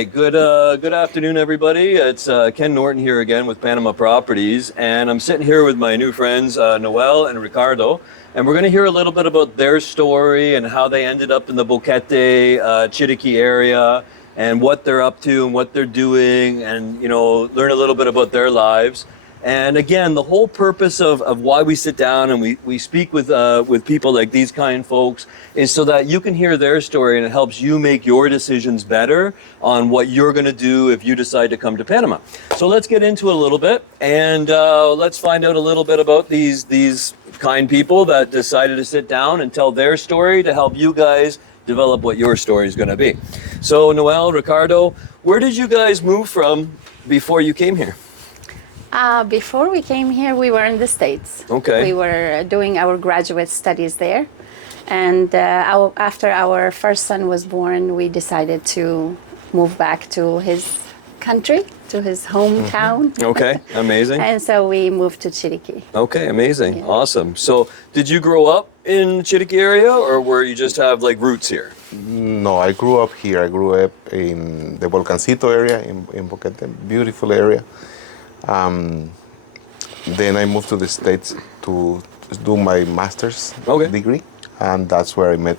right, good afternoon, everybody. It's Ken Norton here again with Panama Properties, and I'm sitting here with my new friends Nawal and Ricardo, and we're going to hear a little bit about their story and how they ended up in the Boquete, Chiriquí area, and what they're up to and what they're doing, and learn a little bit about their lives. And again, the whole purpose of why we sit down and we speak with people like these kind folks is so that you can hear their story and it helps you make your decisions better on what you're going to do if you decide to come to Panama. So let's get into it a little bit and let's find out a little bit about these kind people that decided to sit down and tell their story to help you guys develop what your story is going to be. So Noel, Ricardo, where did you guys move from before you came here? Before we came here, we were in the States. Okay. We were doing our graduate studies there. And after our first son was born, we decided to move back to his country, to his hometown. Okay, amazing. And so we moved to Chiriquí. Okay, amazing. Yeah. Awesome. So did you grow up in Chiriquí area or were you just have like roots here? No, I grew up here. I grew up in the Volcancito area in Boquete, beautiful area. Then I moved to the States to do my master's degree, and that's where I met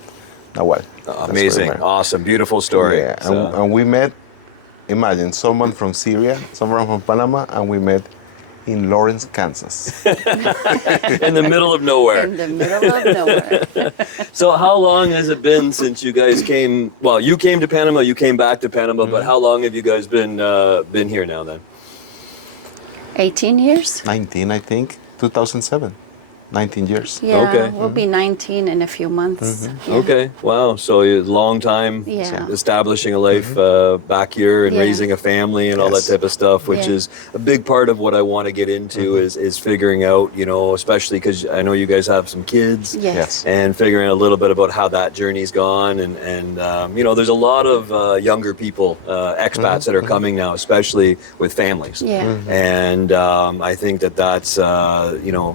Nawal. Amazing, awesome, beautiful story. Yeah, and we met, imagine, someone from Syria, someone from Panama, and we met in Lawrence, Kansas. In the middle of nowhere. In the middle of nowhere. So how long has it been since you guys came, well, you came to Panama, you came back to Panama, but how long have you guys been here now then? 18 years? 19, I think, 2007. 19 years. Yeah, Okay. we'll be 19 in a few months. Yeah. Okay, wow. So a long time Yeah. establishing a life back here and Yeah. raising a family and all that type of stuff, which Yeah. is a big part of what I want to get into is figuring out, especially because I know you guys have some kids. Yes. And figuring out a little bit about how that journey's gone. And there's a lot of younger people, expats that are coming now, especially with families. Yeah. And I think that's,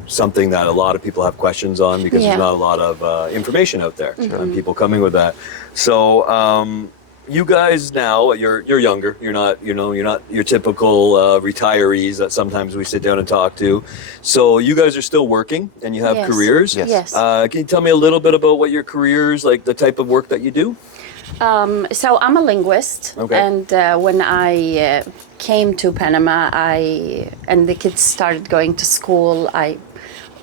something that a lot of people have questions on because Yeah. there's not a lot of information out there and people coming with that. So you guys now, you're younger. You're not your typical retirees that sometimes we sit down and talk to. So you guys are still working and you have Yes. careers. Yes. Can you tell me a little bit about what your careers, like the type of work that you do? So I'm a linguist, Okay. and when I came to Panama, and the kids started going to school, I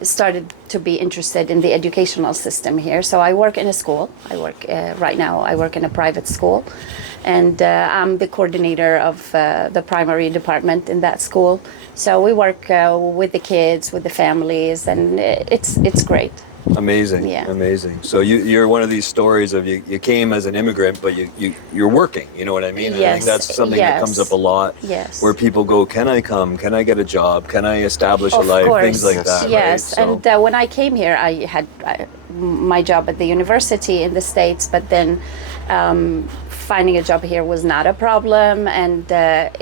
started to be interested in the educational system here. So I work in a school. Right now I work in a private school, and I'm the coordinator of the primary department in that school. So we work with the kids, with the families, and it's great. Amazing. Yeah. Amazing. So you're one of these stories of you came as an immigrant, but you're working. You know what I mean? And I think Yes. that's something that comes up a lot. Yes. Where people go, can I come? Can I get a job? Can I establish a Of life? course. Things like that. Yes, Right? So, and when I came here, I had my job at the university in the States, but then finding a job here was not a problem, and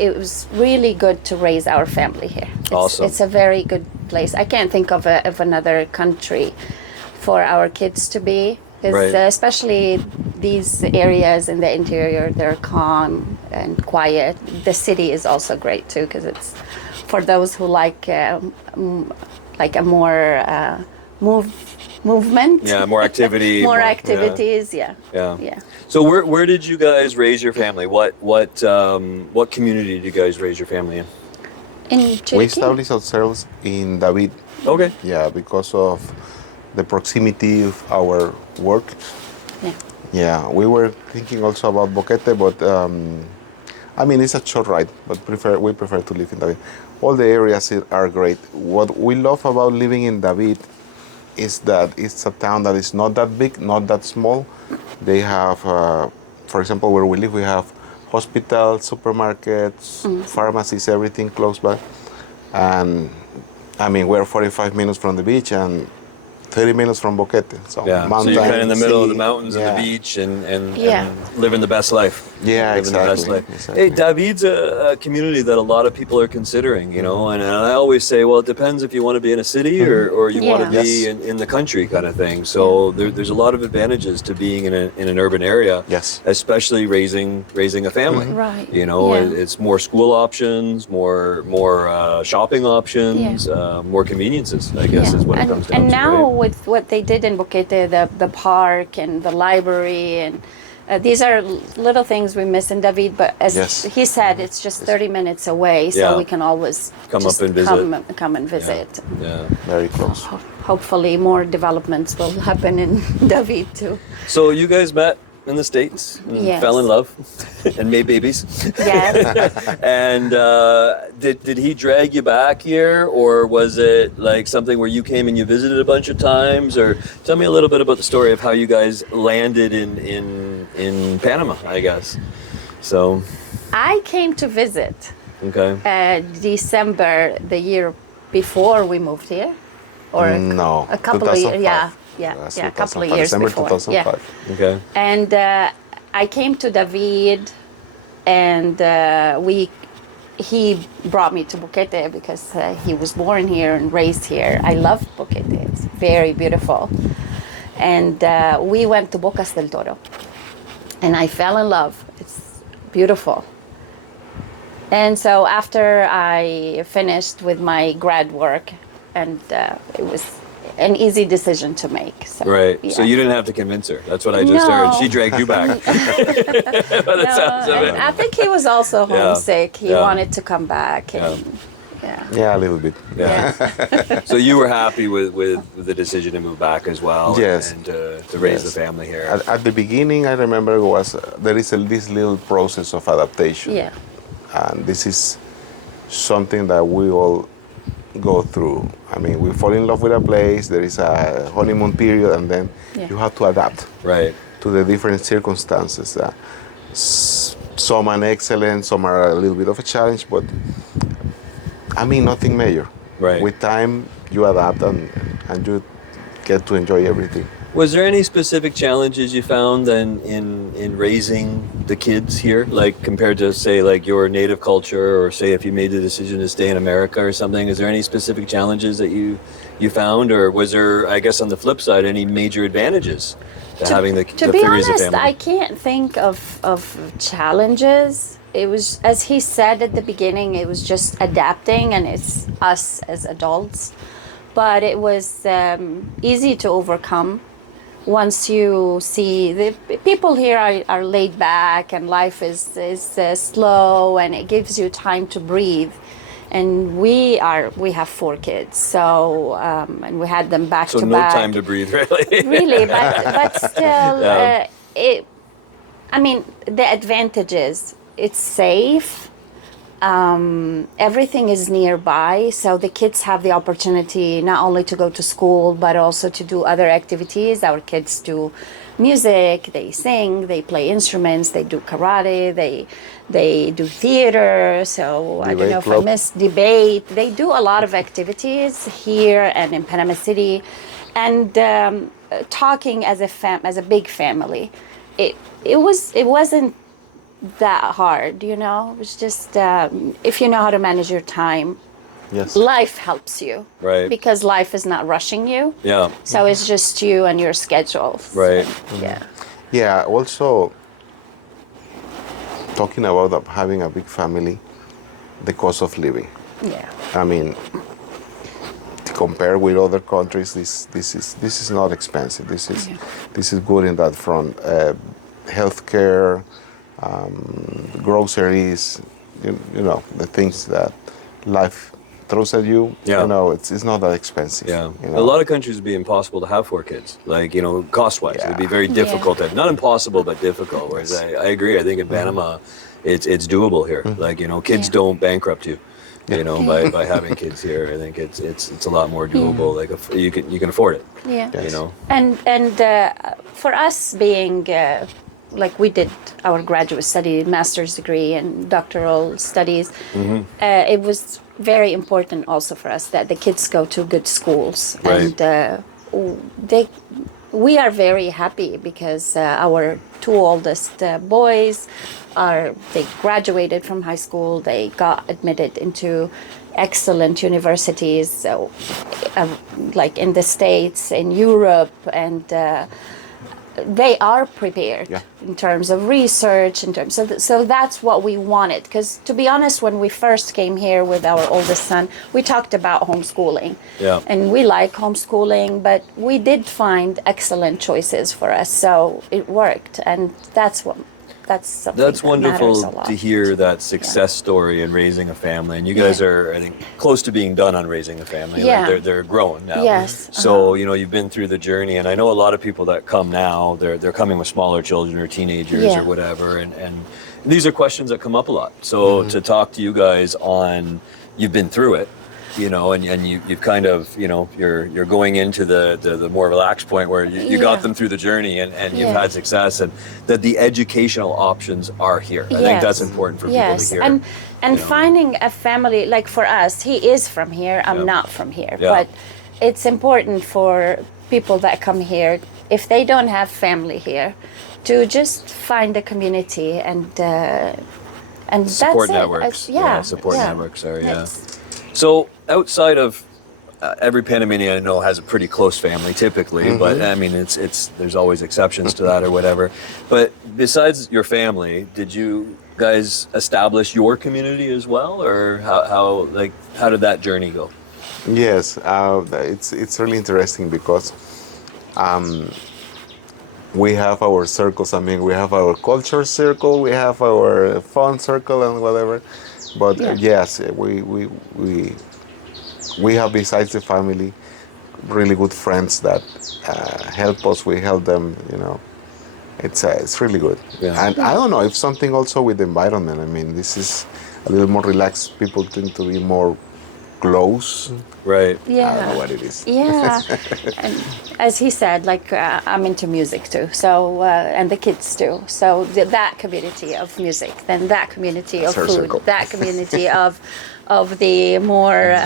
it was really good to raise our family here. Awesome. It's a very good place. I can't think of another country for our kids to be, because Right. especially these areas in the interior, they're calm and quiet. The city is also great too, because it's for those who like a more movement. yeah, more activity. More activities. Yeah. Yeah. So where did you guys raise your family? What community did you guys raise your family in? In We Chiriquí? established ourselves in David. Okay. Yeah, because of the proximity of our work. Yeah. Yeah, we were thinking also about Boquete, but it's a short ride, but we prefer to live in David. All the areas are great. What we love about living in David is that it's a town that is not that big, not that small. They have, for example, where we live, we have hospitals, supermarkets, pharmacies, everything close by. And we're 45 minutes from the beach, and 30 minutes from Boquete. So Yeah. So mountain, you're kind of in the middle of the sea, mountains and yeah. the beach and Yeah. living the best life. Yeah, Living the best exactly, life. exactly. Hey, David's a community that a lot of people are considering, and I always say, well, it depends if you want to be in a city or you want to Yeah. be Yes. in the country kind of thing. So there's a lot of advantages to being in an urban area, Yes. especially raising a family. Right. It's more school options, more shopping options, more conveniences, I guess is what it comes down and to. now right? with what they did in Boquete, the park and the library, and these are little things we miss in David. But as Yes. he said, it's just 30 minutes away, so Yeah. we can always Come just up and visit. Come and visit. Yeah. Very close. Hopefully, more developments will happen in David too. So you guys met in the States, and Yes. fell in love, and made babies. Yes. And did he drag you back here, or was it like something where you came and you visited a bunch of times? Or tell me a little bit about the story of how you guys landed in Panama, I guess. So, I came to visit okay. December the year before we moved here, or No, a couple of years. 2005. Yeah, That's a couple of 2005, years December before. 2005. Okay. And I came to David, and he brought me to Boquete because he was born here and raised here. I love Boquete; it's very beautiful. And we went to Bocas del Toro, and I fell in love. It's beautiful. And so after I finished with my grad work, and it was an easy decision to make. So, Right. yeah. So you didn't have to convince her. That's what I just No. heard. She dragged you back. By the sounds of and it. I think he was also homesick. He Yeah. wanted to come back. And, yeah. Yeah, a little bit. Yeah. So you were happy with the decision to move back as well. Yes. And to raise Yes. the family here. At the beginning, I remember there is this little process of adaptation. Yeah. And this is something that we all go through. I mean, we fall in love with a place, there is a honeymoon period, and then you have to adapt Right. to the different circumstances. Some are excellent, some are a little bit of a challenge, but I mean, nothing major. Right. With time, you adapt and you get to enjoy everything. Was there any specific challenges you found in raising the kids here, like compared to say like your native culture, or say if you made the decision to stay in America or something? Is there any specific challenges that you found, or was there, I guess on the flip side, any major advantages to having the To be raise a honest, family? I can't think of challenges. It was, as he said at the beginning, it was just adapting, and it's us as adults. But it was easy to overcome. Once you see the people here are laid back, and life is slow, and it gives you time to breathe. And we have 4 kids, so and we had them back so to no back. time to breathe, really. Really, but still, Yeah. I mean, the advantages. It's safe. Everything is nearby, so the kids have the opportunity not only to go to school but also to do other activities. Our kids do music, they sing, they play instruments, they do karate, they do theater. So I don't Debate know if I club. missed debate. They do a lot of activities here and in Panama City, and talking as a big family. It wasn't that hard, It was just if you know how to manage your time, Yes. life helps you, Right. Because life is not rushing you. Yeah. So it's just you and your schedule. Right. Yeah. Yeah, also talking about having a big family, the cost of living. Yeah. I mean, to compare with other countries, this is not expensive. This is good in that front. Healthcare, groceries, the things that life throws at you. Yeah. It's not that expensive. Yeah. you know. A lot of countries would be impossible to have 4 kids. Like, cost-wise, it would be very difficult. Not impossible, but difficult. Whereas I agree. I think in Panama, it's doable here. Like, kids Yeah. don't bankrupt you. By having kids here, I think it's a lot more doable. Like you can afford it. Yeah. Yes. And for us being like we did our graduate study, master's degree, and doctoral studies, it was very important also for us that the kids go to good schools. Right. And they we are very happy because our two oldest boys they graduated from high school. They got admitted into excellent universities, so, like in the States, in Europe, and they are prepared in terms of research, in terms of so that's what we wanted. Because to be honest, when we first came here with our oldest son, we talked about homeschooling, and we like homeschooling, but we did find excellent choices for us, so it worked, and that's something That's that wonderful matters a lot. to hear that success story in raising a family. And you guys are, I think, close to being done on raising a family. Yeah. Like they're grown now. Yes. So, you know, you've been through the journey. And I know a lot of people that come now, they're coming with smaller children or teenagers or whatever. And these are questions that come up a lot. So to talk to you guys on, you've been through it, you know, and you've kind of, you know, you're going into the more relaxed point where you got them through the journey and you've had success, and that the educational options are here. I think that's important for people to hear. And finding a family, like for us, he is from here, I'm not from here, but it's important for people that come here, if they don't have family here, to just find a community and support that's networks. it. Support networks are, So outside of every Panamanian I know has a pretty close family typically, but I mean it's there's always exceptions to that or whatever. But besides your family, did you guys establish your community as well, or how did that journey go? Yes, it's really interesting because we have our circles. I mean, we have our culture circle, we have our fun circle, and whatever. But yes, we have, besides the family, really good friends that help us. We help them. You know, it's really good. And I don't know if something also with the environment. I mean, this is a little more relaxed. People tend to be more close. Right. Yeah. I don't know what it is. Yeah. And as he said, like I'm into music too. So and the kids too. So that community of music, then that community of food, circle. that community of the more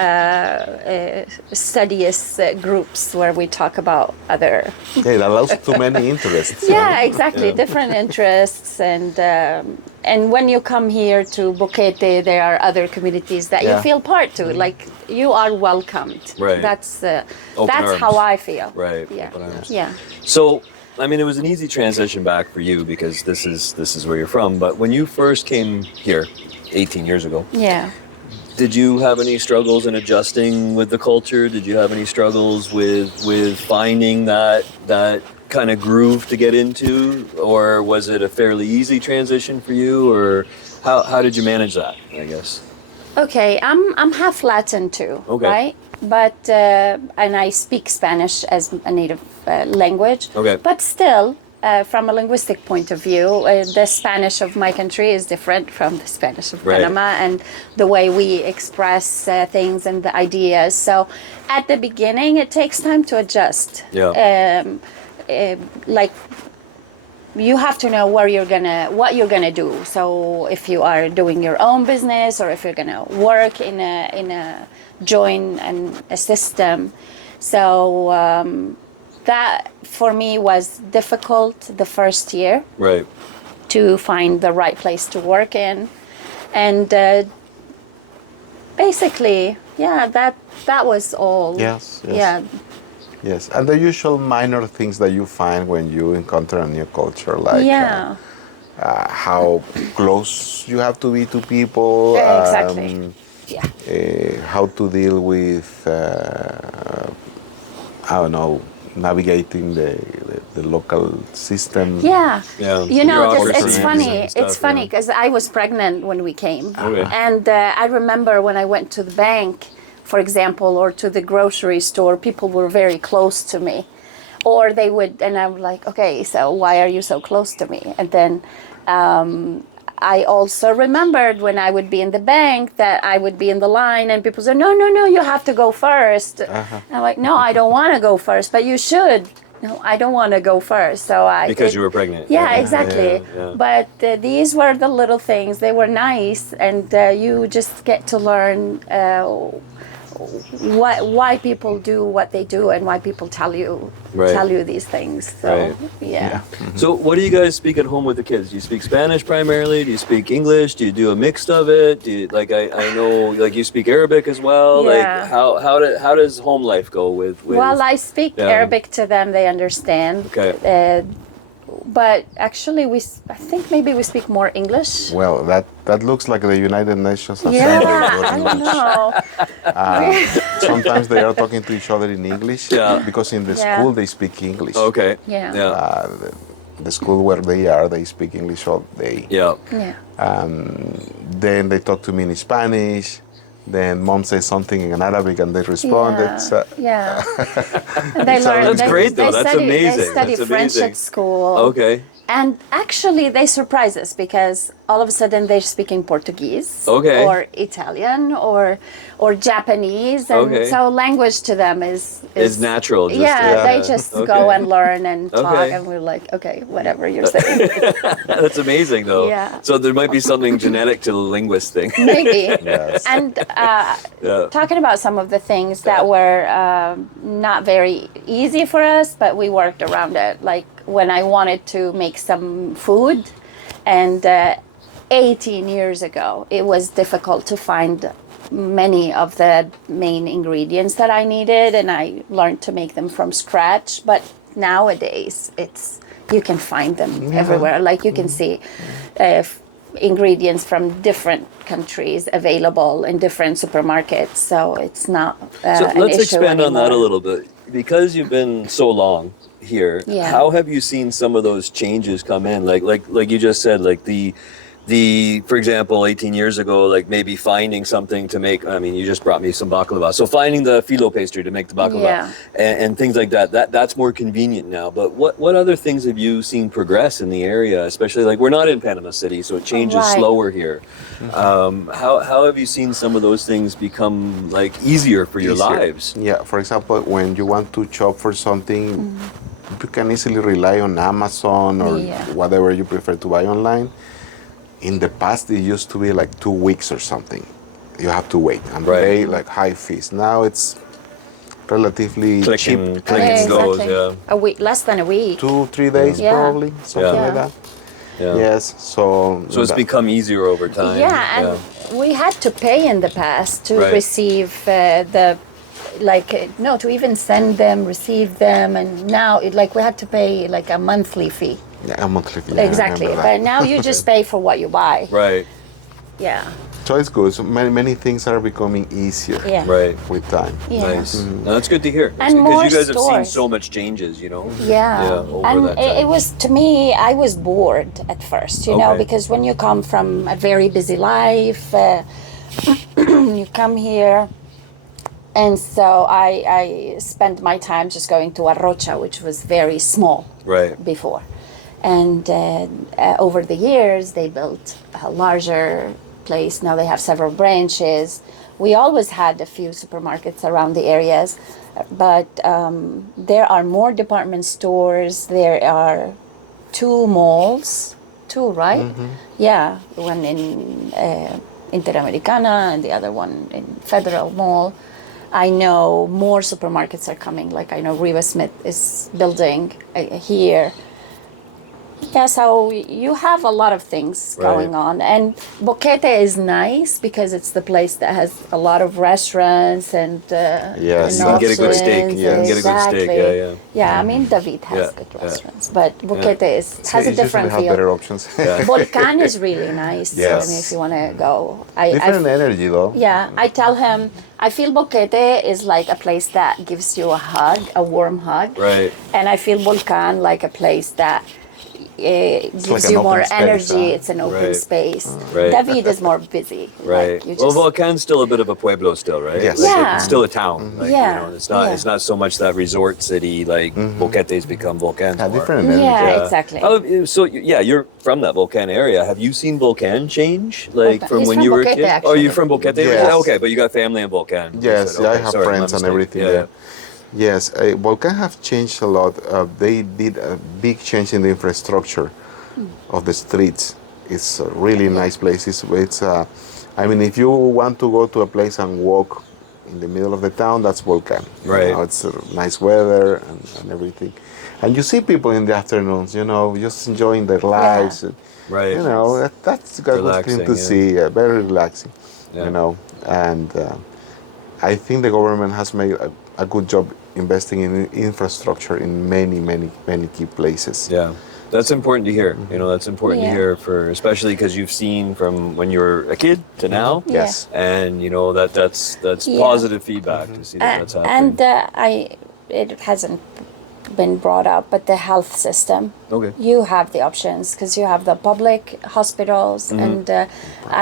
studious groups where we talk about other. Yeah, it allows too many interests. Yeah, exactly. Different interests, and when you come here to Boquete, there are other communities that you feel part to. Like you are welcomed. Right. That's arms. how I feel. Right. Yeah. Open arms. Yeah. So, I mean, it was an easy transition back for you because this is where you're from. But when you first came here 18 years ago, Yeah. did you have any struggles in adjusting with the culture? Did you have any struggles with finding that kind of groove to get into, or was it a fairly easy transition for you, or how did you manage that, I guess? Okay, I'm half Latin too, Okay. right? But and I speak Spanish as a native language. Okay. But still, from a linguistic point of view, the Spanish of my country is different from the Spanish of Right. Panama, and the way we express things and the ideas. So, at the beginning, it takes time to adjust. Yeah. Like you have to know what you're gonna do. So if you are doing your own business, or if you're gonna work in a join a system, so that for me was difficult the first year Right. to find the right place to work in, and basically, yeah, that was all. Yes. Yeah. Yes, and the usual minor things that you find when you encounter a new culture, like how close you have to be to people, Exactly. how to deal with, I don't know, navigating the local system. Yeah. You know, Bureaucracy it's funny. and stuff, It's funny because I was pregnant when we came, Okay. and I remember when I went to the bank, for example, or to the grocery store, people were very close to me, or they would, and I'm like, okay, so why are you so close to me? And then I also remembered when I would be in the bank that I would be in the line, and people said, no, you have to go first. I'm like, no, I don't want to go first, but you should. No, I don't want to go first. So Because you were pregnant. Yeah, exactly. Yeah. But these were the little things. They were nice, and you just get to learn why people do what they do and why people tell you these things. So yeah. So what do you guys speak at home with the kids? Do you speak Spanish primarily? Do you speak English? Do you do a mix of it? Do you, like I know like you speak Arabic as well. Yeah. Like how does home life go with Well, I speak Arabic to them; they understand. Okay. But actually, I think maybe we speak more English. Well, that looks like the United Nations Assembly. Yeah, for I don't English. know. Sometimes they are talking to each other in English because in the school they speak English. Okay. Yeah. The school where they are, they speak English all day. Yeah. Yeah. Then they talk to me in Spanish. Then mom says something in Arabic and they respond. Yeah. It's, yeah. And they learn. That's great, though. That's amazing. They study That's French amazing. at school. Okay. And actually, they surprise us because all of a sudden they're speaking Portuguese, or Italian, or Japanese, and so language to them is natural. Just they just go and learn and talk, and we're like, okay, whatever you're saying. That's amazing, though. Yeah. So there might be something genetic to the linguist thing. Maybe. Yes. And talking about some of the things that were not very easy for us, but we worked around it. Like when I wanted to make some food, and 18 years ago, it was difficult to find many of the main ingredients that I needed, and I learned to make them from scratch. But nowadays, you can find them everywhere. Like you can see ingredients from different countries available in different supermarkets, so it's not So an let's issue expand on that a anymore. little bit. Because you've been so long here, how have you seen some of those changes come in? Like you just said, like the for example, 18 years ago, like maybe finding something to make. I mean, you just brought me some baklava, so finding the phyllo pastry to make the baklava and things like that's more convenient now. But what other things have you seen progress in the area? Especially like we're not in Panama City, so it changes slower here. How have you seen some of those things become like easier for your lives? Yeah, for example, when you want to shop for something, you can easily rely on Amazon or whatever you prefer to buy online. In the past, it used to be like 2 weeks or something. You have to wait and pay like high fees. Now it's relatively cheap. Clicking goes, A week, less than a week. 2-3 days probably, something like that. Yeah. Yes, so it's become easier over time. Yeah, and we had to pay in the past to receive to even send them, receive them, and now we had to pay like a monthly fee. Yeah, a monthly fee. Exactly, but now you just pay for what you buy. Right. Yeah. So it's good. So many things are becoming easier with time. Yeah. Nice. No, that's good to hear. And because more you guys have seen stores. so much changes, you know. Yeah. And that time. it was, to me, I was bored at first, you know, because when you come from a very busy life, you come here. And so I spent my time just going to Arrocha, which was very small before. And over the years, they built a larger place. Now they have several branches. We always had a few supermarkets around the areas, but there are more department stores. There are 2 malls, 2, right? Mm-hmm. Yeah, one in Interamericana and the other one in Federal Mall. I know more supermarkets are coming. Like I know Riva Smith is building here. Yeah, so you have a lot of things going on. And Boquete is nice because it's the place that has a lot of restaurants and yes, you can get a good steak. options. Yeah, get a good steak. Yeah, I mean, David has good restaurants, but Boquete has a different have feel. better options. Volcan is really nice. Yes. I mean, if you want to go. Different energy, though. Yeah, I tell him, I feel Boquete is like a place that gives you a hug, a warm hug. Right. And I feel Volcan like a place that gives like an you open more space, energy. huh? It's an open space. Right. David is more busy. Right. Like, Well, Volcan's still a bit of a pueblo still, right? Yes. Like, Yeah. It's still a town. Like, Yeah. You know, it's not so much that resort city like Boquete's become Volcan's Yeah, more. different energy. Yeah, exactly. So you're from that Volcan area. Have you seen Volcan change, like Volcan- from he's when from you were a Boquete, kid? Oh, actually. you're from Boquete? Yes. Okay, but you got family in Volcan. Yes, Okay, I have sorry, my friends and mistake. everything Yeah. there. Yes, Volcan have changed a lot. They did a big change in the infrastructure of the streets. It's a really nice place. It's I mean, if you want to go to a place and walk in the middle of the town, that's Volcan. Right. You know, it's nice weather and everything. And you see people in the afternoons, you know, just enjoying their lives. And, Right. you know, that's a good thing to Relaxing, yeah. see. Very relaxing, Yeah. you know. And I think the government has made a good job investing in infrastructure in many key places. Yeah, that's important to hear. You know, that's important to Yeah. hear for, especially because you've seen from when you were a kid to now. Yeah. Yes. And you know that's Yeah. positive feedback to see that that's happening. And it hasn't been brought up, but the health system. Okay. You have the options because you have the public hospitals, Mm-hmm. and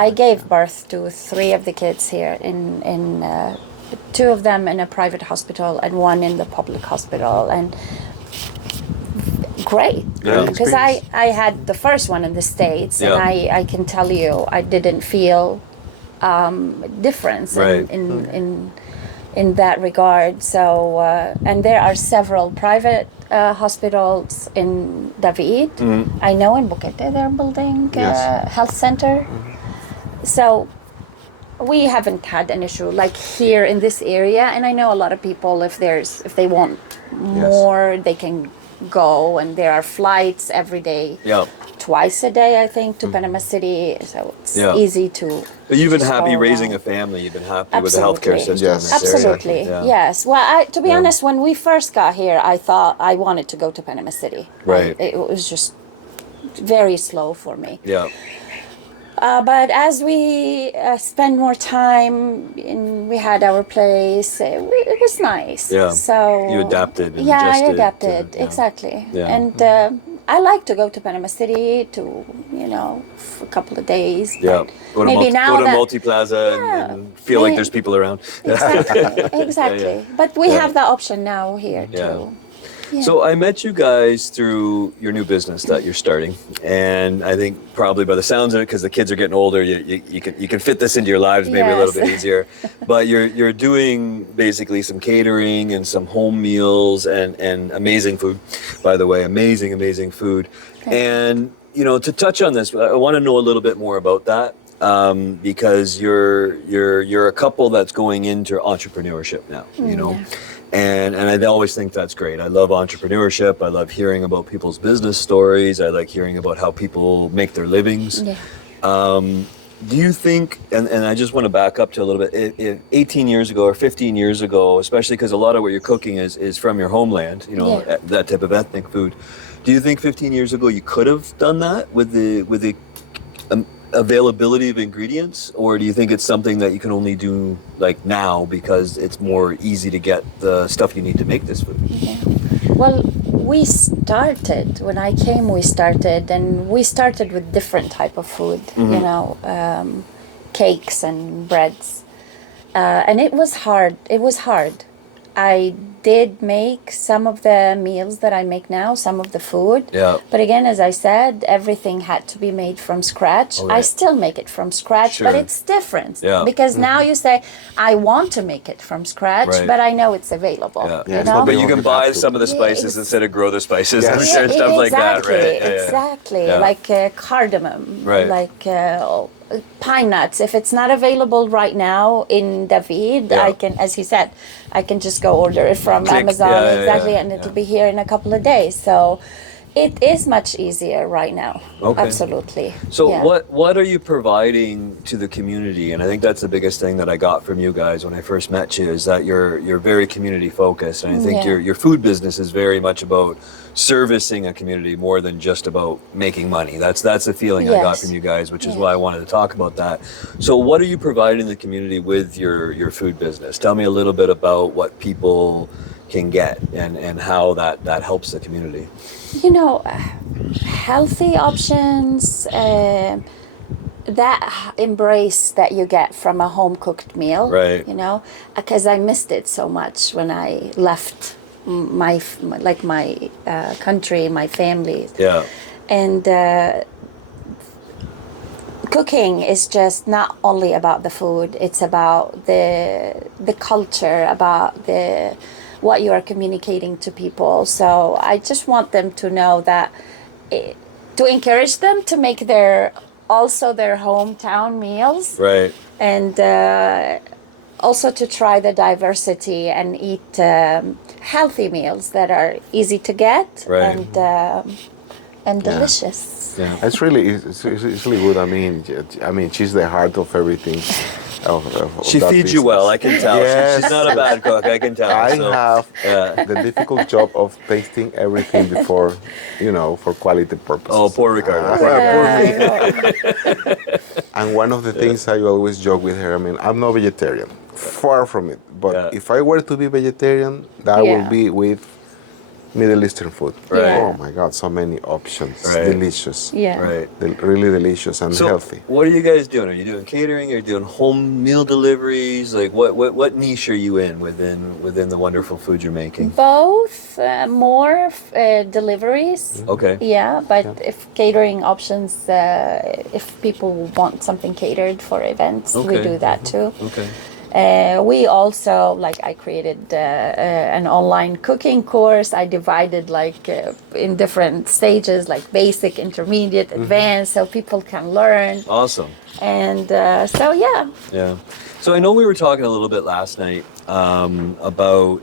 I gave birth to 3 of the kids here in 2 of them in a private hospital and 1 in the public hospital, and great. Yeah. Because I had the first one in the States, Yeah. and I can tell you I didn't feel difference Right. in that regard. So and there are several private hospitals in David. I know in Boquete they're building a Yes. health center. So we haven't had an issue like here in this area, and I know a lot of people if they want more they can go, and there are flights every day. Yeah. Twice a day, I think, to Panama City, so it's Yeah. easy to. But you've been just happy go raising around. a family. You've been happy with the healthcare Absolutely. system. Yes. in this area. Absolutely, Yeah. yes. Well, to be Yeah. honest, when we first got here, I thought I wanted to go to Panama City. Right. It was just very slow for me. Yeah. But as we spend more time, and we had our place, it was nice. Yeah. So You adapted and yeah, I adjusted to- adapted yeah. exactly. Yeah. And I like to go to Panama City to for a couple of days. Yeah. but Go to, maybe now go to that, multi-plaza Yeah. and feel like May- there's people around. exactly. But we Yeah. have the option now here Yeah. too. Yeah. So I met you guys through your new business that you're starting, and I think probably by the sounds of it, because the kids are getting older, you can fit this into your lives maybe a little bit Yes. easier. But you're doing basically some catering and some home meals and amazing food, by the way, amazing food. And to touch on this, I want to know a little bit more about that. Because you're a couple that's going into entrepreneurship now, and I always think that's great. I love entrepreneurship. I love hearing about people's business stories. I like hearing about how people make their livings. Yeah. Do you think, and I just want to back up to a little bit, if 18 years ago or 15 years ago, especially because a lot of what you're cooking is from your homeland, Yeah. that type of ethnic food, do you think 15 years ago you could have done that with the availability of ingredients, or do you think it's something that you can only do like now because it's more easy to get the stuff you need to make this food? Yeah. Well, when I came, we started with different type of food, cakes and breads, and it was hard. I did make some of the meals that I make now, some of the food. Yeah. But again, as I said, everything had to be made from scratch. Okay. I still make it from scratch, but Sure. it's different. Yeah. Because now you say, I want to make it from scratch, Right. but I know it's available. Yeah. Yeah, it's know? not But you can buy have to. some of the Yeah, spices ex- instead of grow the spices Yes. and stuff like that, right? Yeah, yeah. Exactly. Yeah. Like cardamom, Right. like pine nuts. If it's not available right now in David, Yeah. I can, as he said, I can just go order it from Click. Amazon, Yeah, yeah, exactly, yeah, and it'll yeah. be here in a couple of days. So it is much easier right now. Okay. Absolutely. So Yeah. what are you providing to the community? And I think that's the biggest thing that I got from you guys when I first met you, is that you're very community focused, and I think Yeah. your food business is very much about servicing a community more than just about making money. That's the feeling I got Yes. from you guys, which is Yeah. why I wanted to talk about that. So what are you providing the community with your food business? Tell me a little bit about what people can get and how that helps the community. Healthy options, that embrace that you get from a home cooked meal, Right. because I missed it so much when I left my country, my family. Yeah. And cooking is just not only about the food, it's about the culture, about what you are communicating to people. So I just want them to know that, to encourage them to make their hometown meals, Right. and also to try the diversity and eat healthy meals that are easy to get Right. and delicious. Yeah. It's really good. I mean, she's the heart of everything. Of She that feeds you business. well, I can tell. Yes. She's not a bad cook, I can tell. I so, have yeah. the difficult job of tasting everything before, for quality purposes. Oh, poor Ricardo. Poor me. And one of the things I always joke with her, I mean, I'm not vegetarian, far from it. But Yeah. if I were to be vegetarian, that Yeah. will be with Middle Eastern food. Right. Oh my God, so many options. Right. Delicious. Yeah. Right. Really delicious and So, healthy. what are you guys doing? Are you doing catering? Are you doing home meal deliveries? Like, what niche are you in within the wonderful food you're making? Both more deliveries. Okay. Yeah, but if catering options, if people want something catered for events, we Okay. do that too. Okay. We also, like, I created an online cooking course. I divided in different stages, like basic, intermediate, advanced, so people can learn. Awesome. And so, yeah. Yeah. So I know we were talking a little bit last night about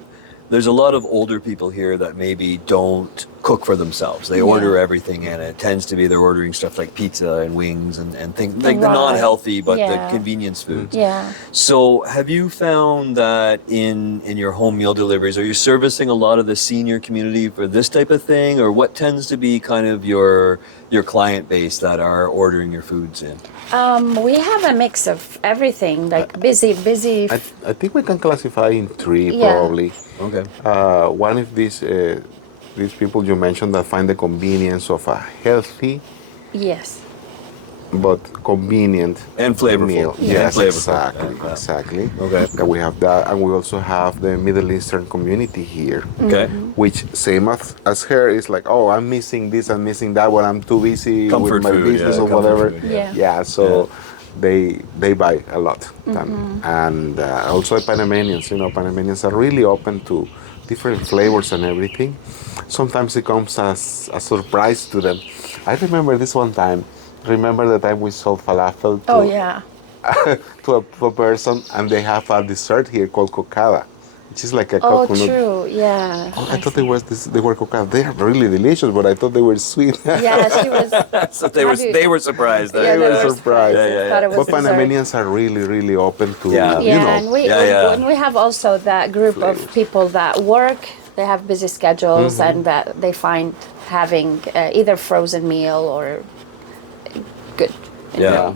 there's a lot of older people here that maybe don't cook for themselves. They order everything, and it tends to be they're ordering stuff like pizza and wings and things like the Right. non-healthy but the Yeah. convenience foods. Yeah. So have you found that in your home meal deliveries, are you servicing a lot of the senior community for this type of thing, or what tends to be kind of your client base that are ordering your foods in? We have a mix of everything, like busy. I think we can classify in three Yeah. probably. Okay. One is these people you mentioned that find the convenience of a healthy Yes. but convenient And flavorful. meal. Yeah. Yes, And flavorful. exactly, Yeah. exactly. Okay. And we have that, and we also have the Middle Eastern community here, Okay. which same as her is like, oh, I'm missing this, I'm missing that, when I'm too busy Comfort with my food, business yeah, or comfort whatever. food, yeah. Yeah, so they buy a lot, and also Panamanians. Panamanians are really open to different flavors and everything. Sometimes it comes as a surprise to them. I remember this one time. Remember the time we sold falafel to, Oh, yeah. to a person, and they have a dessert here called cocada, which is like a Oh, coconut. true. Yeah. Oh, I thought they were cocada. They are really delicious, but I thought they were sweet. Yeah, she was. So they were surprised. Yeah, were they were surprised. Yeah, yeah, Thought it was But dessert. Panamanians are really, really open to, Yeah. Yeah, and we have also that group Flavors. of people that work. They have busy schedules, and that they find having either frozen meal or good. Yeah.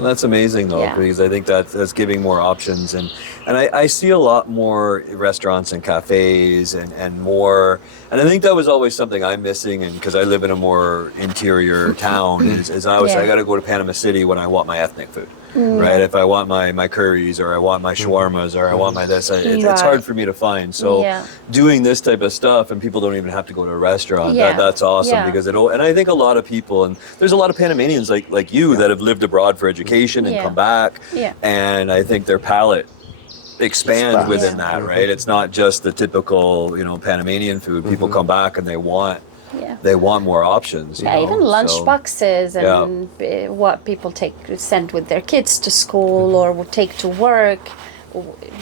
That's amazing though, Yeah. because I think that's giving more options, and I see a lot more restaurants and cafes and more, and I think that was always something I'm missing, and because I live in a more interior town, is I Yeah. got to go to Panama City when I want my ethnic food, right? If I want my curries, or I want my shawarmas, or I want my this, it's Right. hard for me to find. So Yeah. doing this type of stuff, and people don't even have to go to a restaurant. Yeah. That's awesome, Yeah. because and I think a lot of people, and there's a lot of Panamanians like you that have lived abroad for education and Yeah. come back, Yeah. and I think their palate expands Expands. within Yeah. that, right? It's not just the typical, Panamanian food. People come back and they want more options. Yeah, even lunch So- boxes and what people send with their kids to school or would take to work.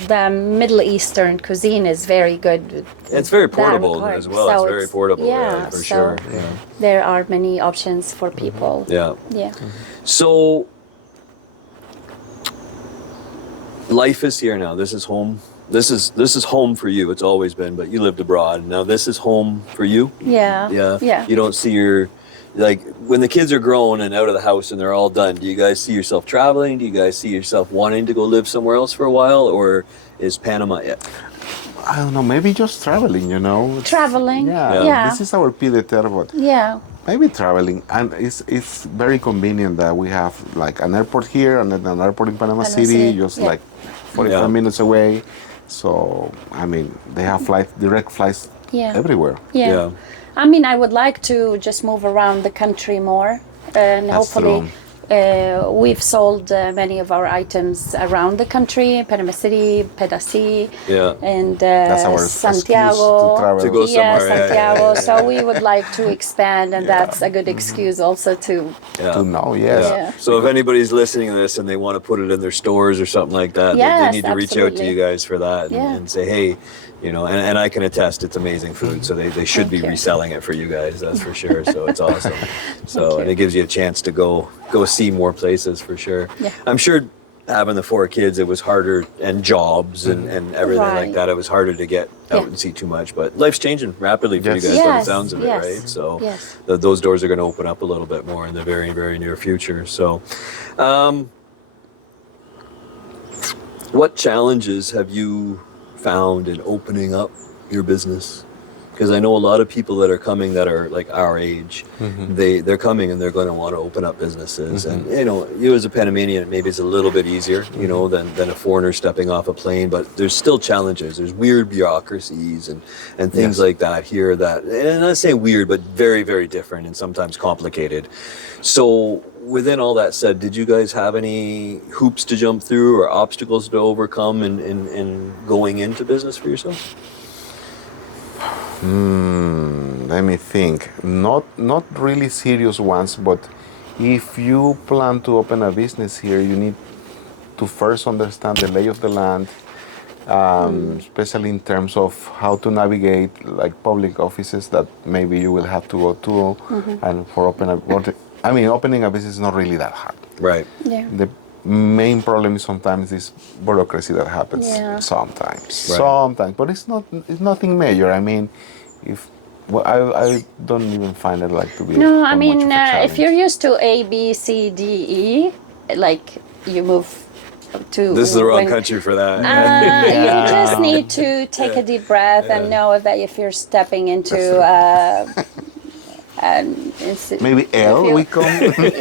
The Middle Eastern cuisine is very good. with It's very that portable regard. as well. So It's very portable, yeah, for so sure. Yeah. there are many options for people. Yeah. Yeah. So life is here now. This is home. This is home for you. It's always been, but you lived abroad. Now this is home for you. Yeah. Yeah. Yeah. You don't see when the kids are grown and out of the house and they're all done, do you guys see yourself traveling? Do you guys see yourself wanting to go live somewhere else for a while, or is Panama it? I don't know, maybe just traveling, Traveling. Yeah, Yeah. this is our pied de terre, but Yeah. maybe traveling. And it's very convenient that we have like an airport here and then an airport in Panama Panama City, City, just yeah. like 45 Yeah. minutes away. So, I mean, they have direct flights Yeah. everywhere. Yeah. Yeah. I mean, I would like to just move around the country more, and That's hopefully, true. we've sold many of our items around the country, Panama City, Pedasi, Yeah. and That's our Santiago. excuse to travel. To go Yeah, somewhere, yeah, Santiago. yeah, So we would like to expand, and that's a good excuse also to. Yeah. To know, yes. Yeah. So if anybody's listening to this and they want to put it in their stores or something like that, they Yes, need to reach out to absolutely. you guys for that Yeah. and say, hey, you know, and I can attest it's amazing food. So they should be Thank you. reselling it for you guys, that's for sure. So it's awesome. So Thank and you. it gives you a chance to go see more places for sure. Yeah. I'm sure having the 4 kids, it was harder, and jobs and everything like Right. that. It was harder to get out Yeah. and see too much. But life's changing rapidly for Yes. you guys by the Yes, sounds of it, yes, right? So yes. those doors are going to open up a little bit more in the very, very near future. So, what challenges have you found in opening up your business? Because I know a lot of people that are coming that are like our age, they're coming and they're going to want to open up businesses. And you know, you as a Panamanian, maybe it's a little bit easier, you know, than a foreigner stepping off a plane. But there's still challenges. There's weird bureaucracies and things Yes. like that here. That, and I say weird, but very, very different and sometimes complicated. So within all that said, did you guys have any hoops to jump through or obstacles to overcome in going into business for yourself? Let me think. Not really serious ones, but if you plan to open a business here, you need to first understand the lay of the land, especially in terms of how to navigate like public offices that maybe you will have to go to, and for opening a business is not really that hard. Right. Yeah. The main problem is sometimes this bureaucracy that happens Yeah. sometimes. Right. Sometimes, but it's nothing major. I mean, I don't even find it like to be. No, that I much mean, of a if you're challenge. used to A, B, C, D, E, like you move to. This is the wrong when- country for that. You just need to take a deep breath and know that if you're stepping into Maybe L if you- we come.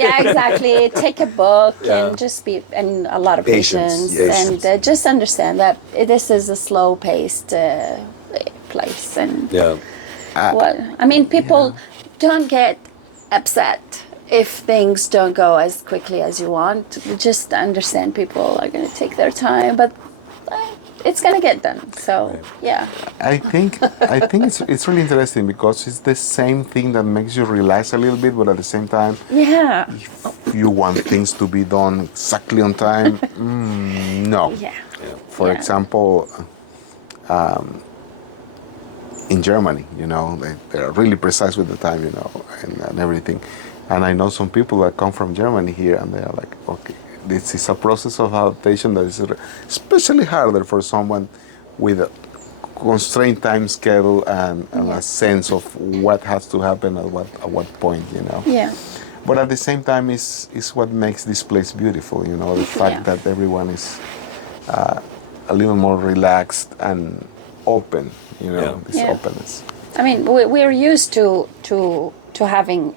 yeah, exactly. Take a book Yeah. and just be, and a lot of Patience, patience, yes. and just understand that this is a slow-paced place. And Yeah. well, I mean, people don't get upset if things don't go as quickly as you want. Just understand people are going to take their time, but it's going to get done. So, yeah. I think it's really interesting because it's the same thing that makes you relax a little bit, but at the same time, Yeah. if you want things to be done exactly on time, no. Yeah. For Yeah. example, in Germany, you know, they're really precise with the time, you know, and everything. And I know some people that come from Germany here, and they are like, okay, this is a process of adaptation that is especially harder for someone with a constrained time schedule and a sense of what has to happen at what point, you know. Yeah. But at the same time, is what makes this place beautiful, you know, the fact that everyone is a little more relaxed and open, you know, Yeah. this Yeah. openness. I mean, we're used to having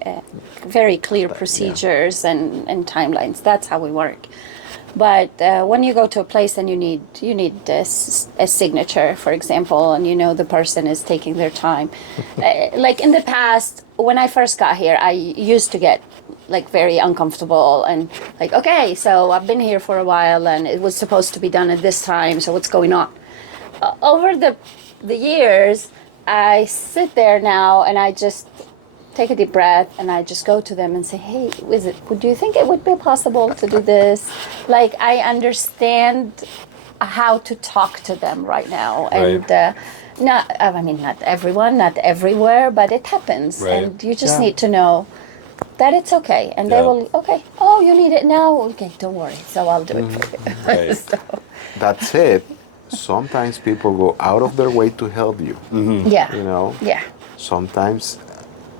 very clear procedures and timelines. That's how we work. But when you go to a place and you need a signature, for example, and you know the person is taking their time. Like in the past, when I first got here, I used to get like very uncomfortable and like, okay, so I've been here for a while and it was supposed to be done at this time, so what's going on? Over the years, I sit there now and I just take a deep breath and I just go to them and say, hey, do you think it would be possible to do this? Like, I understand how to talk to them right now. And not everyone, not everywhere, but it happens. Right. And you just Yeah. need to know that it's okay. And they Yeah. will, okay, oh, you need it now? Okay, don't worry. So I'll do it for you. Right. So, That said, sometimes people go out of their way to help you, yeah. you know. Yeah. Sometimes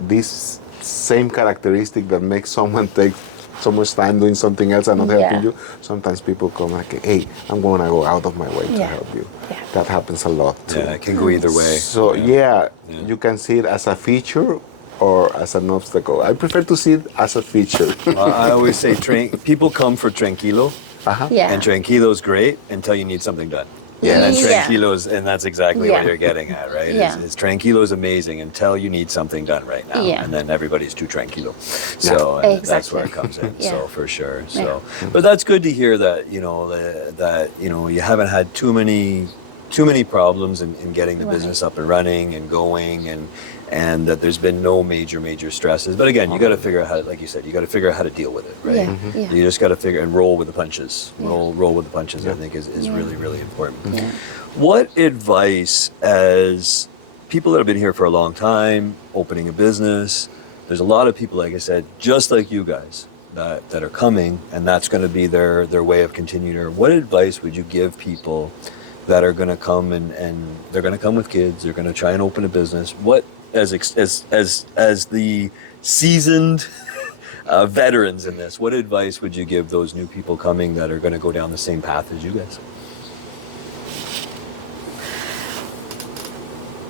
this same characteristic that makes someone take so much time doing something else and not helping you, sometimes people come like, hey, I'm going to go out of my way to Yeah. help you. Yeah. That happens a lot too. Yeah, it can go either way. So you can see it as a feature or as an obstacle. I prefer to see it as a feature. I always say people come for tranquilo, Yeah. and tranquilo's great until you need something done. And then Yeah. tranquilos, and that's exactly what Yeah. you're getting at, right? Yeah. Is tranquilo is amazing until you need something done right now, Yeah. and then everybody's too tranquilo. So and that's where it Exactly. comes in. Yeah. So for sure. So, but that's good to hear that that you haven't had too many problems in getting the Right. business up and running and going, and that there's been no major stresses. But again, you got to figure out how, like you said, you got to figure out how to deal with it, right? Yeah. Yeah. You just got to figure and roll with the punches. Yeah. Roll with the punches. I think is really important. Yeah. What advice, as people that have been here for a long time, opening a business, there's a lot of people, like I said, just like you guys, that are coming, and that's going to be their way of continuing. What advice would you give people that are going to come and they're going to come with kids, they're going to try and open a business? What, as the seasoned veterans in this, what advice would you give those new people coming that are going to go down the same path as you guys?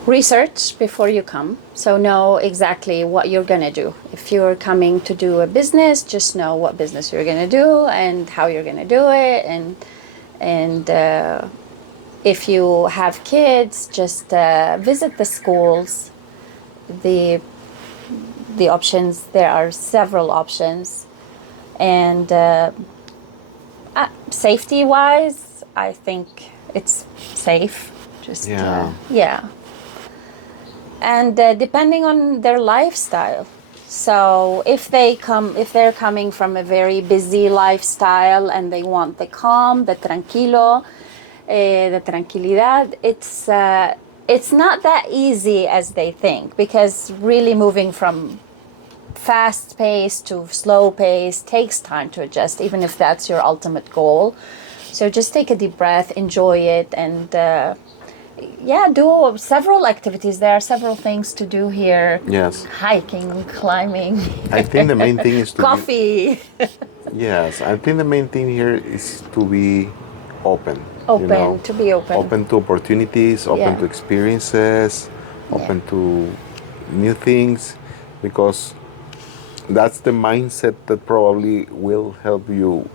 Research before you come, so know exactly what you're going to do. If you're coming to do a business, just know what business you're going to do and how you're going to do it, and if you have kids, just visit the schools, the options. There are several options, and safety wise, I think it's safe. Just yeah. And depending on their lifestyle. So if they're coming from a very busy lifestyle and they want the calm, the tranquilo, the tranquilidad, it's not that easy as they think, because really moving from fast pace to slow pace takes time to adjust, even if that's your ultimate goal. So just take a deep breath, enjoy it, and do several activities. There are several things to do here. Yes. Hiking, climbing. I think the main thing is to coffee. Yes, I think the main thing here is to be open. To be open. Open to opportunities, open Yeah. to experiences, open to new things, because that's the mindset that probably will help you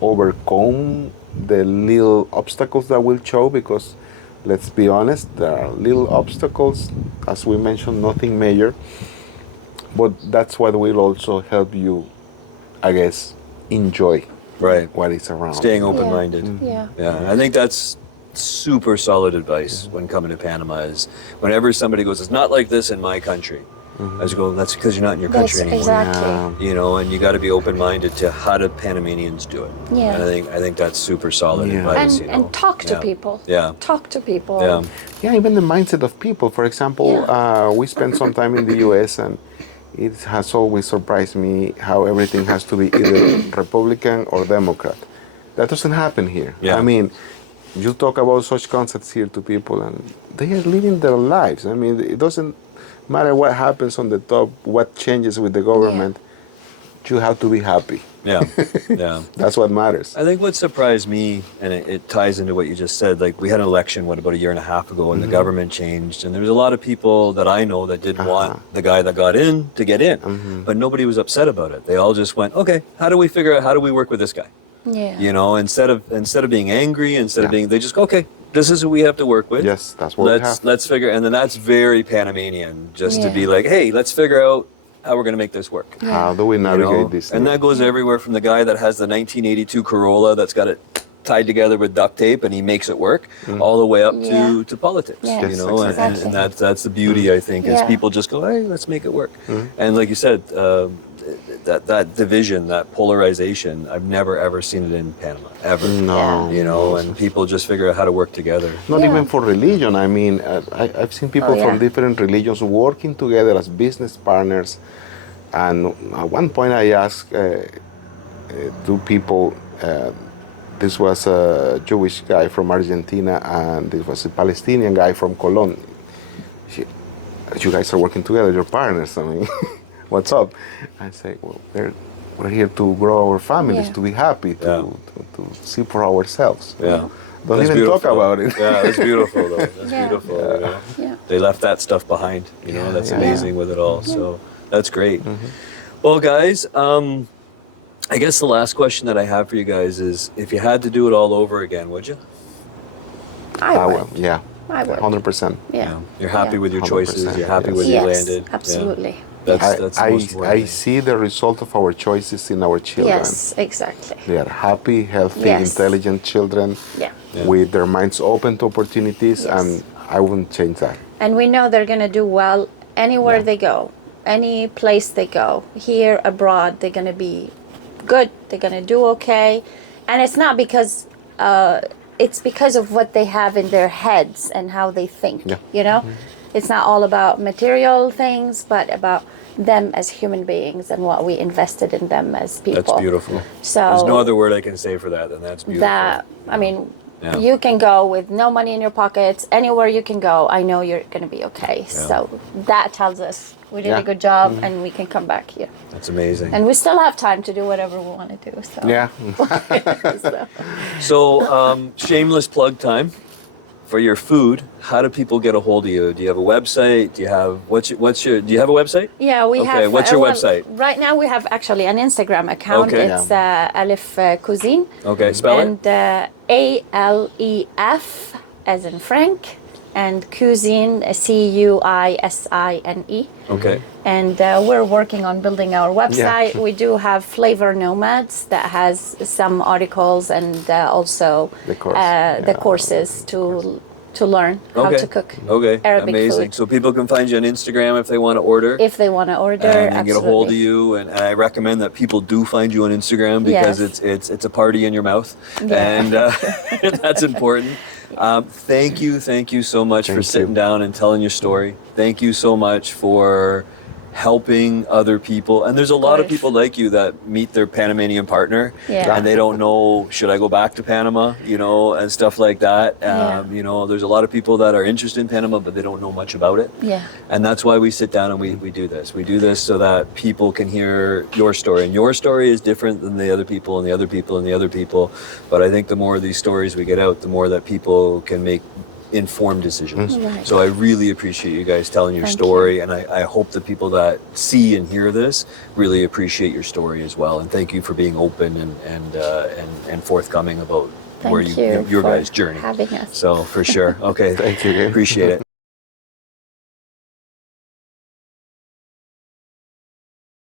overcome the little obstacles that will show, because let's be honest, there are little obstacles, as we mentioned, nothing major, but that's what will also help you, I guess, enjoy what is around. Staying open-minded. Yeah. Yeah, I think that's super solid advice when coming to Panama. Is whenever somebody goes, it's not like this in my country. I just go, that's because you're not in your country That's anymore. exactly. And you got to be open-minded to how do Panamanians do it. Yeah. And I think that's super solid advice. And talk to people. Yeah. Talk to people. Yeah. Yeah, even the mindset of people. For example, we spent some time in the U.S. and it has always surprised me how everything has to be either Republican or Democrat. That doesn't happen here. Yeah. I mean, you talk about such concepts here to people and they are living their lives. I mean, it doesn't matter what happens on the top, what changes with the government, you have to be happy. Yeah. Yeah. That's what matters. I think what surprised me, and it ties into what you just said, like we had an election, about a year and a half ago, and the government changed, and there was a lot of people that I know that didn't want the guy that got in to get in, but nobody was upset about it. They all just went, okay, how do we figure out, how do we work with this guy? Yeah. Instead of being angry, they just go, okay, this is who we have to work with. Yes, that's what we have. Let's figure, and then that's very Panamanian, just to Yeah. be like, hey, let's figure out how we're going to make this work. How do we navigate this? And that goes everywhere from the guy that has the 1982 Corolla that's got it tied together with duct tape and he makes it work, all the way up to politics. Yeah. Yes, And that's the beauty, I think, is Yeah. people just go, hey, let's make it work. And like you said, that division, that polarization, I've never ever seen it in Panama, ever. No. And people just figure out how to work together. Not Yeah. even for religion. I mean, I've seen people from different religions working together as business partners. And at one point I asked two people, this was a Jewish guy from Argentina and this was a Palestinian guy from Cologne. You guys are working together, you're partners. I mean, what's up? I say, well, we're here to grow our families, to be happy, to see for ourselves. Yeah. Don't That's even talk beautiful. about it. Yeah, that's beautiful though. That's Yeah. beautiful. Yeah. They left that stuff behind. That's yeah. amazing with it all. So that's great. Well, guys, I guess the last question that I have for you guys is, if you had to do it all over again, would you? I would. Yeah, I would. 100%. Yeah. You're happy with your choices. 100%, You're happy yes. where you Yes, landed. Yeah. absolutely. That's the most important I thing. see the result of our choices in our children. Yes, exactly. They are happy, healthy, Yes. intelligent children Yeah. Yeah. with their minds open to opportunities, Yes. and I wouldn't change that. And we know they're going to do well anywhere Yeah. they go, any place they go, here, abroad, they're going to be good, they're going to do okay. And it's not because, it's because of what they have in their heads and how they think, Yeah. you know? It's not all about material things, but about them as human beings and what we invested in them as people. That's beautiful. So There's no other word I can say for that than that's beautiful. that, I mean, Yeah. you can go with no money in your pockets, anywhere you can go, I know you're going to be okay. So that tells us we did Yeah. a good job and we can come back here. That's amazing. And we still have time to do whatever we want to do. So. Yeah. So, So, shameless plug time for your food. How do people get a hold of you? Do you have a website? Do you have do you have a website? yeah, we have. Okay, what's your well, website? Right now we have actually an Instagram account. Okay. It's Alif Cuisine. Okay, spell it. And ALEF as in Frank, and Cuisine CUISINE. Okay. And we're working on building our website. We do have Flavor Nomads that has some articles and also The course. the Yeah. courses to learn how Okay. to cook Okay. Arabic Amazing. food. So people can find you on Instagram if they want to order. If they want to order, and then get a hold of absolutely. you, and I recommend that people do find you on Instagram because Yes. it's a party in your mouth, Yeah. and that's important. Thank you so much for Thank sitting you. down and telling your story. Thank you so much for helping other people. And there's a lot of course. people like you that meet their Panamanian partner Yeah. and they don't know, should I go back to Panama, and stuff like that. Yeah. There's a lot of people that are interested in Panama, but they don't know much about it. Yeah. And that's why we sit down and we do this. We do this so that people can hear your story. And your story is different than the other people and the other people and the other people. But I think the more of these stories we get out, the more that people can make informed decisions. Right. So I really appreciate you guys telling your Thank story. And I hope the people that see and hear this really appreciate your story as well. And thank you for being open and forthcoming about Thank where you your for guys' journey. having us. So for sure. Okay. Thank you again. Appreciate it.